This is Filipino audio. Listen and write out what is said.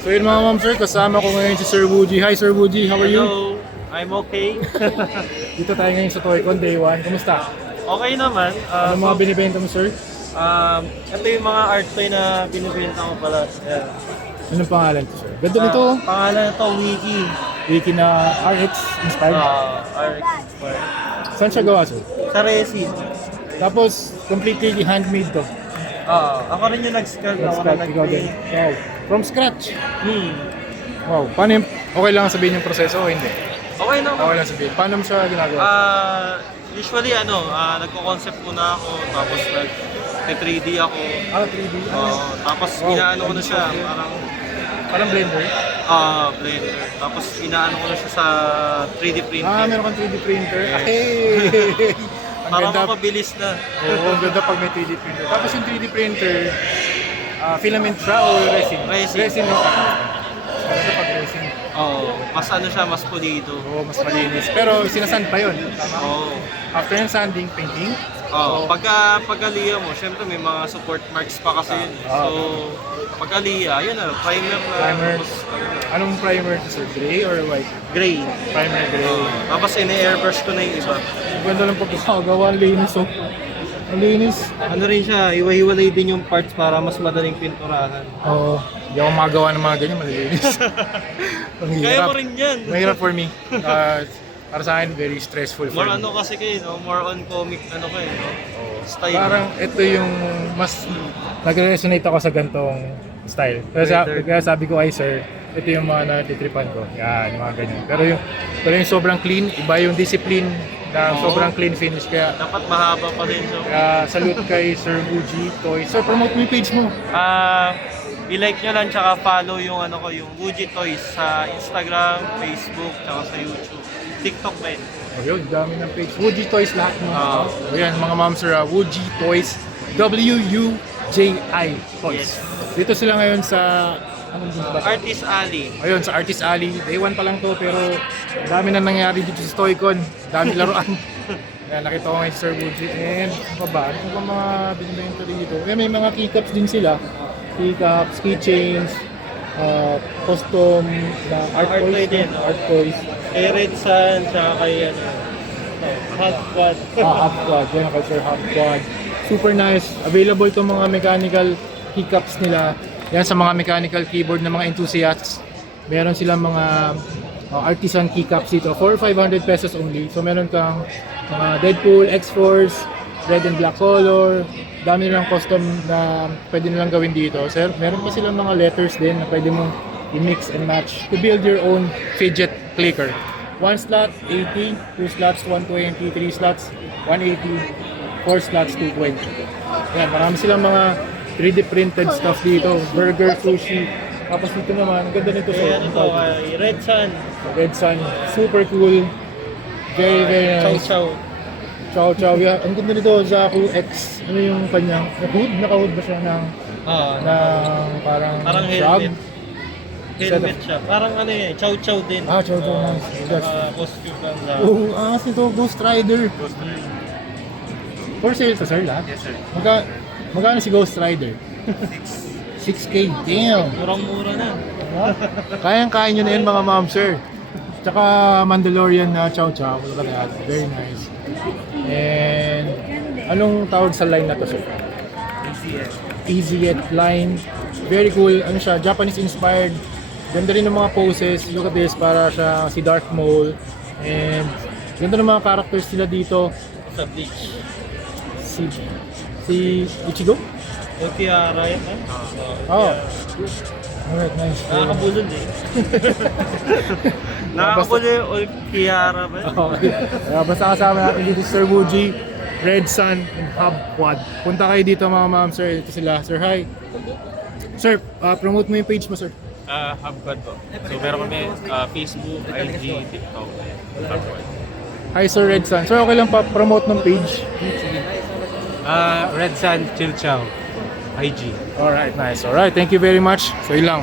So yun mga ma'am sir, kasama ko ngayon si Sir Wooji. Hi Sir Wooji, how are you? Hello, I'm okay. Dito tayo ngayon sa Toycon, day 1. Kumusta? Okay naman. Ano mga binibenta mo sir? Ito yung mga art toy na binibenta ko pala. Yeah. Anong pangalan to sir? Ganda nito. Pangalan nito, Wiki. Wiki na RX inspired. Art inspired. Saan siya gawa sir? Sa resin. Tapos completely handmade to. Ako rin yung nag-sculpt. Ako Scratch, rin ikaw din. nag-paint. Wow. From scratch. Hmm. Wow. Paano yung, okay lang sabihin yung proseso o hindi? Okay naman. Okay lang sabihin. Paano mo siya ginagawa? Usually nagko-concept muna ako, tapos nag-3D ako. 3D. Tapos Wow. inaano ko na siya, Parang blender? blender. Tapos inaano ko na siya sa 3D printer. Meron kang 3D printer. Hey! Ang Para ganda. mapabilis na. Oo, ang ganda pag may 3D printer. Tapos yung 3D printer, filament siya o resin? Resin. Resin, no? Maganda pag resin. Mas siya, mas pulido. Oo, mas malinis. Pero sinasand pa yun. Tama? Oo. After yung sanding, painting. Pagka-liya mo, syempre may mga support marks pa kasi yun. So, pagka-liya, yun na, primer na. Primer. Tapos, Anong primer to sir? Gray or white? gray. Primer gray. Tapos ini-airbrush ko na yung iba. Ang ganda lang pagkakagawa. Ang linis, oh. Ang linis. Ano rin siya, iwa-hiwalay din yung parts para mas madaling pinturahan. Oo. Hindi ako magawa ng mga ganyan, malilinis. Ang Kaya hirap. mo rin yan. Mahirap for me. Para sa akin, very stressful for More me. kasi kayo, no? More on comic, no? Style. Parang ito yung mas nag-resonate ako sa gantong style. Kaya sabi ko ay sir, ito yung mga natitripan ko. Yan, yung mga ganyan. Pero yung sobrang clean, iba yung discipline na sobrang clean finish. Kaya Dapat mahaba pa rin. So, salute kay Sir Wooji Toys. Sir, promote mo yung page mo. i-like nyo lang tsaka follow yung yung Wooji Toys sa Instagram, Facebook, tsaka sa YouTube. TikTok ba yun? Yun, dami ng page. Wooji Toys lahat mo. Ayan, mga ma'am sir, Wooji Toys. W-U-J-I Toys. Yes. Dito sila ngayon sa anong ba? Artist Alley. Ayun, sa Artist Alley. Day 1 pa lang to, pero dami na nangyari dito sa Toycon. Dami laruan. Ayan, nakita ko ngayon si Sir Wooji. And ano ba? Ano ba mga binibenta dito? May mga keycaps din sila. Keycaps, keychains, custom na art Art toys. toy din, Art toys. Kay Red Sun, tsaka kay Hot Quad. Hot Quad. Yan kay Sir Hot Quad. Super nice. Available itong mga mechanical keycaps nila. Yan sa mga mechanical keyboard na mga enthusiasts. Meron silang mga artisan keycaps dito for 500 pesos only. So meron kang mga Deadpool, X-Force, red and black color. Dami nilang custom na pwede nilang gawin dito. Sir, meron pa silang mga letters din na pwede mong i-mix and match to build your own fidget clicker. 1 slot, 80, 2 slots, 120, 3 slots, 180, 4 slots, 220. Yan, marami silang mga 3D printed stuff dito. Burger, sushi. Tapos dito naman, ang ganda nito. Kay kay Red Sun. Red Sun, super cool. Very, very Chow nice. Chow. Chow Chow. Yeah, ang ganda nito, Zaku X. Ano yung kanyang hood? Naka-hood ba siya ng parang frog? Helmet. Helmet siya. Parang Chow Chow din. Chow Chow, nice. Costume lang na. Ito, Ghost Rider. For sale to sir lahat? Yes sir. Magkano si Ghost Rider? 6K. Damn! Murang-mura na. Kayang-kaya nyo na yun mga ma'am sir. Tsaka Mandalorian na Chow Chow. Look at that. Very nice. And anong tawag sa line na to sir? Easy Yet line. Very cool. Ano siya? Japanese inspired. Ganda rin ng mga poses. Look at this. Para siya si Darth Maul. And ganda ng mga characters sila dito. Sa beach. Si Ichigo? O Kiara yan. Alright, nice. Nakakabulol eh. Nakakabulol yung Old Kiara ba? Basta kasama natin dito si Sir Wooji, Red Sun, and Hub Quad. Punta kayo dito mga ma'am sir. Ito sila. Sir, hi. Sir, promote mo yung page mo sir. Hubquad po. So meron kami Facebook, IG, TikTok, Hubquad. Hi Sir Red Sun. Sir, okay lang pa promote ng page. Red Sun Chill Chow, IG. Alright, nice. Alright, thank you very much. So yun lang.